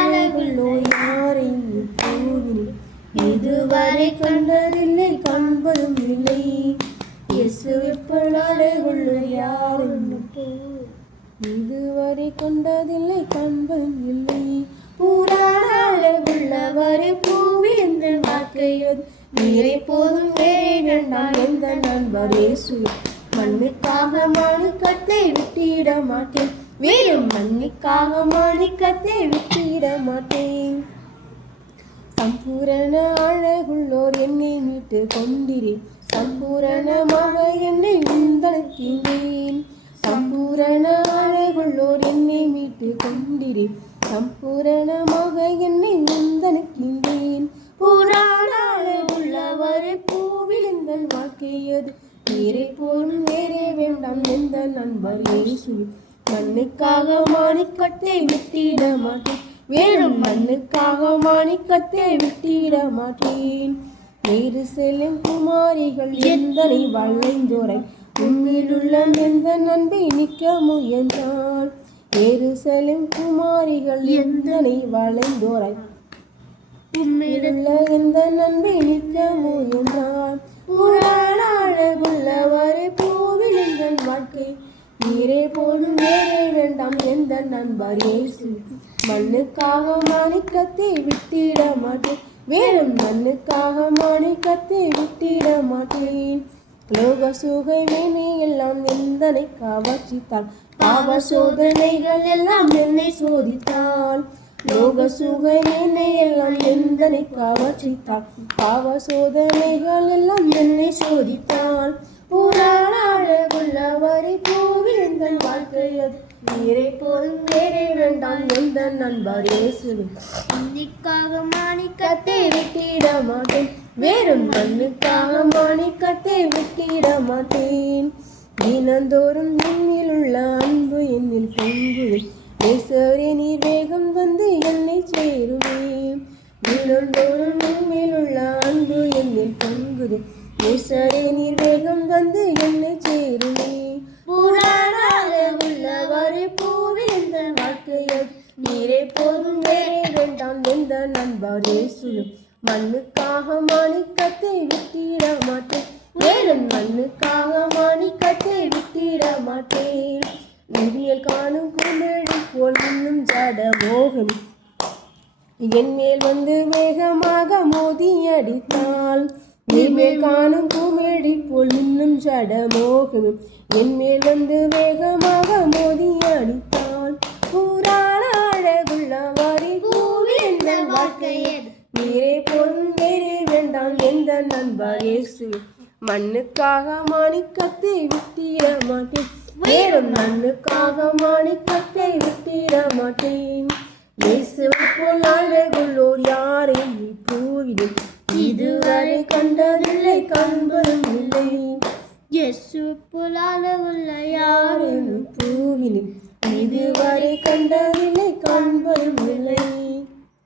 அழகுள்ளோர் யாரையும் இப்போதில் இதுவரை கண்டதில்லை காண்பதும் இல்லை. இயேசுவுக்குள் அழகுள்ளோர் யாரையும் இதுவரை கண்டதில்லை காண்பதும் இல்லை. பூரான அழகுள்ளவரை பூவில் இந்த வாழ்க்கையது நீரை போதும் வேறே வேண்டாம் எந்த நண்பர் இயேசு. மண்ணுக்காக மாணிக்கத்தை விட்டிட மாட்டேன், வேறும் மண்ணுக்காக மாணிக்கத்தை விட்டிட மாட்டேன். சம்பூரண அழகுள்ளோர் என்னை மீட்டு கொண்டிரே, சம்பூரணமாக என்னை உந்தளிக்கின்றேன். சம்பூரண அழகுள்ளோர் என்னை மீட்டு கொண்டிரே, சம்பூரணமாக என்னை உந்தளிக்கின்றேன். புராண அழகுள்ளவர் பூவில் இந்த வாழ்க்கையது நீரை போலும் வேறே வேண்டாம் எந்த நண்பர் இயேசு. மண்ணுக்காக மாணிக்கத்தை விட்டிட மாட்டேன், வேறும் மண்ணுக்காக மாணிக்கத்தை விட்டிட மாட்டேன். வேறு செல்லும் குமாரிகள் எந்தனை வளைந்தோரை உன்னிலுள்ள எந்த நன்பை நிற்க முயன்றான். வேறு செல்லும் குமாரிகள் எந்தனை வளைந்தோரை உன்னிலுள்ள எந்த நன்பை நிற்க முயன்றான். புராண அழகுள்ளவரை பூவில் இந்த வாழ்க்கை நீரே போலும் வேறே வேண்டாம் எந்த நண்பர் இயேசு. மண்ணுக்காக மாணிக்கத்தை விட்டிட மாட்டேன், வேறும் மண்ணுக்காக மாணிக்கத்தை விட்டிட மாட்டேன். லோக சுகை மேனே எல்லாம் எந்தனை காவச்சித்தாள், பாவ சோதனைகள் எல்லாம் என்னை சோதித்தாள். லோக சுகை மேனே எல்லாம் எந்தனை காவச்சித்தாள், பாவ சோதனைகள் எல்லாம் என்னை சோதித்தாள். புராண அழகுள்ளவரை பூவில் இந்த வாழ்க்கையது நீரை போதும் வேறே வேண்டாம் எந்த நண்பர் இயேசு. மண்ணுக்காக மாணிக்கத்தை விட்டிட மாட்டேன், வேறும் மண்ணுக்காக மாணிக்கத்தை விட்டிட மாட்டேன். தினந்தோறும் என்னில் உள்ள அன்பு என்னில் பொங்குது, நேசரே நீர் வேகம் வந்து என்னை சேருமே. தினந்தோறும் என்னில் உள்ள அன்பு என்னில் பொங்குது, நேசரே நீர் வேகம் வந்து என்னை சேருமே. புராண அழகுள்ளவரை பூவில் இந்த வாழ்க்கையது நீரை போதும் வேறே வேண்டாம் எந்த நண்பர் இயேசு. மண்ணுக்காக மாணிக்கத்தை விட்டிட மாட்டேன், வேறும் மண்ணுக்காக மாணிக்கத்தை விட்டிட மாட்டேன். விதியில் காணும் குமிழி போல் இன்னும் ஜட மோகம் என் மேல் வந்து வேகமாக மோதி அடித்தாள். நீர்மேல் காணும் குமிழி போல் இன்னும் ஜட மோகம் என் மேல் வந்து வேகமாக மோதி அடித்தாள். புராண அழகுள்ளவரை பூவில் இந்த வாழ்க்கையது நீரே போதும் வேறே வேண்டாம் எந்த நண்பர் இயேசு. மண்ணுக்காக மாணிக்கத்தை விட்டிட மாட்டேன், வேறும் மண்ணுக்காக மாணிக்கத்தை விட்டிட மாட்டேன். இயேசுவை போல் அழகுள்ளோர் யாரையும் இப்பூவிலும் இதுவரை கண்டதில்லை காண்பதும் இல்லை. இயேசுவை போல் அழகுள்ள யாரையும் இப்பூவிலும் இதுவரை கண்டதில்லை காண்பதும் இல்லை.